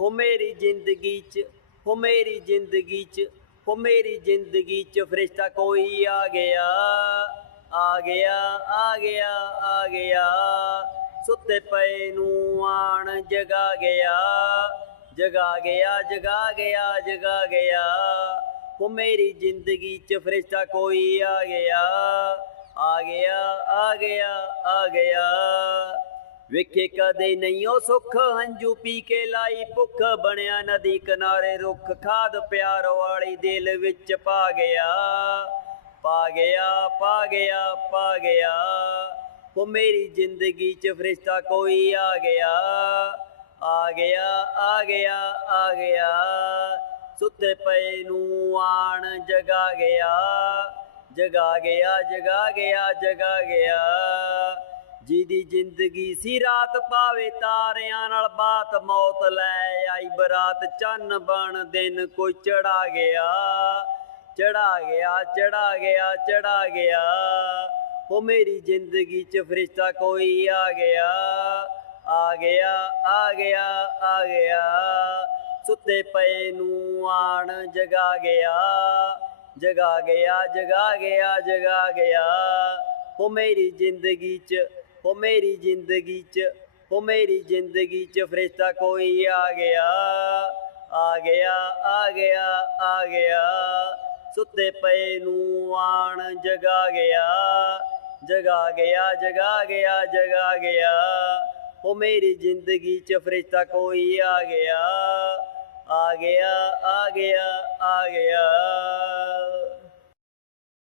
ਹੋ ਮੇਰੀ ਜ਼ਿੰਦਗੀ 'ਚ, ਹੋ ਮੇਰੀ ਜ਼ਿੰਦਗੀ 'ਚ, ਹੋ ਮੇਰੀ ਜ਼ਿੰਦਗੀ 'ਚ ਫਰਿਸ਼ਤਾ ਕੋਈ ਆ ਗਿਆ ਆ ਗਿਆ ਆ ਗਿਆ ਆ ਗਿਆ। ਸੁੱਤੇ ਪਏ ਨੂੰ ਆਣ ਜਗਾ ਗਿਆ ਜਗਾ ਗਿਆ ਜਗਾ ਗਿਆ ਜਗਾ ਗਿਆ। ਉਹ ਮੇਰੀ ਜ਼ਿੰਦਗੀ 'ਚ ਫਰਿਸ਼ਤਾ ਕੋਈ ਆ ਗਿਆ ਆ ਗਿਆ ਆ ਗਿਆ ਆ ਗਿਆ। ਵੇਖੇ ਕਦੇ ਨਹੀਂ ਉਹ ਸੁੱਖ, ਹੰਝੂ ਪੀ ਕੇ ਲਾਈ ਭੁੱਖ ਬਣਿਆ, ਨਦੀ ਕਿਨਾਰੇ ਰੁੱਖ, ਖਾਦ ਪਿਆਰ ਵਾਲੀ ਦਿਲ ਵਿੱਚ ਪਾ ਗਿਆ। ਪਾ ਗਿਆ ਪਾ ਗਿਆ ਪਾ ਗਿਆ। ਉਹ ਮੇਰੀ ਜ਼ਿੰਦਗੀ 'ਚ ਫਰਿਸ਼ਤਾ ਕੋਈ ਆ ਗਿਆ। ਆ ਗਿਆ ਆ ਗਿਆ ਆ ਗਿਆ। ਸੁੱਤੇ ਪਏ ਨੂੰ ਆਣ ਜਗਾ ਗਿਆ। ਜਗਾ ਗਿਆ ਜਗਾ ਗਿਆ ਜਗਾ ਗਿਆ। ਜਿਹਦੀ ਜ਼ਿੰਦਗੀ ਸੀ ਰਾਤ ਪਾਵੇ ਤਾਰਿਆਂ ਨਾਲ ਬਾਤ ਮੌਤ ਲੈ ਆਈ, ਬਰਾਤ ਚੰਨ ਬਣ ਦਿਨ ਕੋਈ ਚੜਾ ਗਿਆ ਚੜਾ ਗਿਆ ਚੜਾ ਗਿਆ ਚੜਾ ਗਿਆ। ਉਹ ਮੇਰੀ ਜ਼ਿੰਦਗੀ 'ਚ ਫਰਿਸ਼ਤਾ ਕੋਈ ਆ ਗਿਆ ਆ ਗਿਆ ਆ ਗਿਆ ਆ ਗਿਆ। ਸੁੱਤੇ ਪਏ ਨੂੰ ਆਣ ਜਗਾ ਗਿਆ ਜਗਾ ਗਿਆ ਜਗਾ ਗਿਆ ਜਗਾ ਗਿਆ। ਉਹ ਮੇਰੀ ਜ਼ਿੰਦਗੀ 'ਚ ਉਹ ਮੇਰੀ ਜ਼ਿੰਦਗੀ 'ਚ, ਉਹ ਮੇਰੀ ਜ਼ਿੰਦਗੀ 'ਚ ਫਰਿਸ਼ਤਾ ਕੋਈ ਆ ਗਿਆ ਆ ਗਿਆ ਆ ਗਿਆ ਆ ਗਿਆ। ਸੁੱਤੇ ਪਏ ਨੂੰ ਆਣ ਜਗਾ ਗਿਆ ਜਗਾ ਗਿਆ ਜਗਾ ਗਿਆ ਜਗਾ ਗਿਆ। ਉਹ ਮੇਰੀ ਜ਼ਿੰਦਗੀ 'ਚ ਫਰਿਸ਼ਤਾ ਕੋਈ ਆ ਗਿਆ ਆ ਗਿਆ ਆ ਗਿਆ ਆ ਗਿਆ।